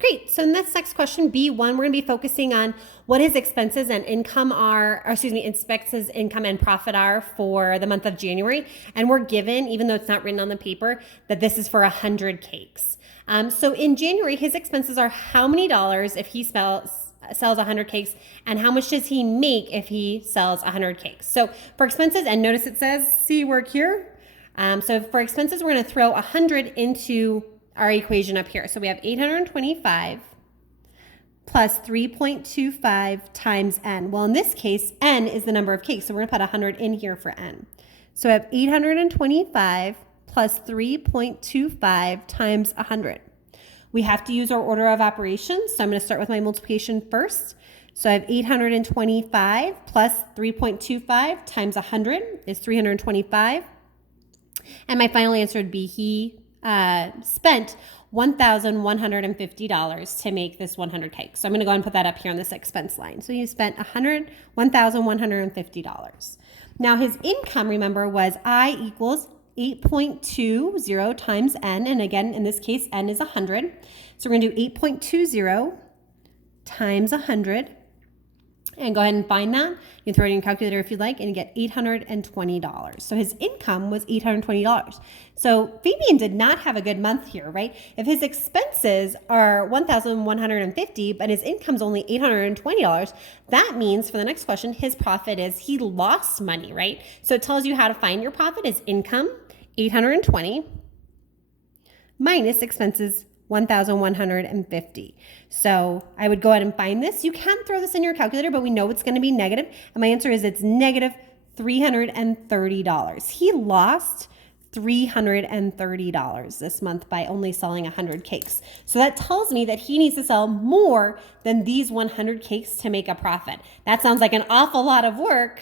Great. So in this next question, B1, we're going to be focusing on what his expenses and income are, or excuse me, expenses, income, and profit are for the month of January. And we're given, even though it's not written on the paper, that this is for 100 cakes. So in January, his expenses are how many dollars if he sells 100 cakes, and how much does he make if he sells 100 cakes? So for expenses, and notice it says C work here. So for expenses, we're going to throw 100 into our equation up here. So we have 825 plus 3.25 times n. Well, in this case, n is the number of cakes. So we're going to put 100 in here for n. So I have 825 plus 3.25 times 100. We have to use our order of operations. So I'm going to start with my multiplication first. So I have 825 plus 3.25 times 100 is 325. And my final answer would be he spent $1,150 to make this 100 cakes. So I'm going to go ahead and put that up here on this expense line. So you spent $1,150. Now his income, remember, was I equals 8.20 times n. And again, in this case, n is 100. So we're going to do 8.20 times 100. And go ahead and find that. You can throw it in your calculator if you'd like, and you get $820. So his income was $820. So Fabian did not have a good month here, right? If his expenses are $1,150, but his income's only $820, that means for the next question, his profit is he lost money, right? So it tells you how to find your profit is income, 820, minus expenses, 1,150. So I would go ahead and find this. You can throw this in your calculator, but we know it's going to be negative. And my answer is it's negative $330. He lost $330 this month by only selling 100 cakes. So that tells me that he needs to sell more than these 100 cakes to make a profit. That sounds like an awful lot of work,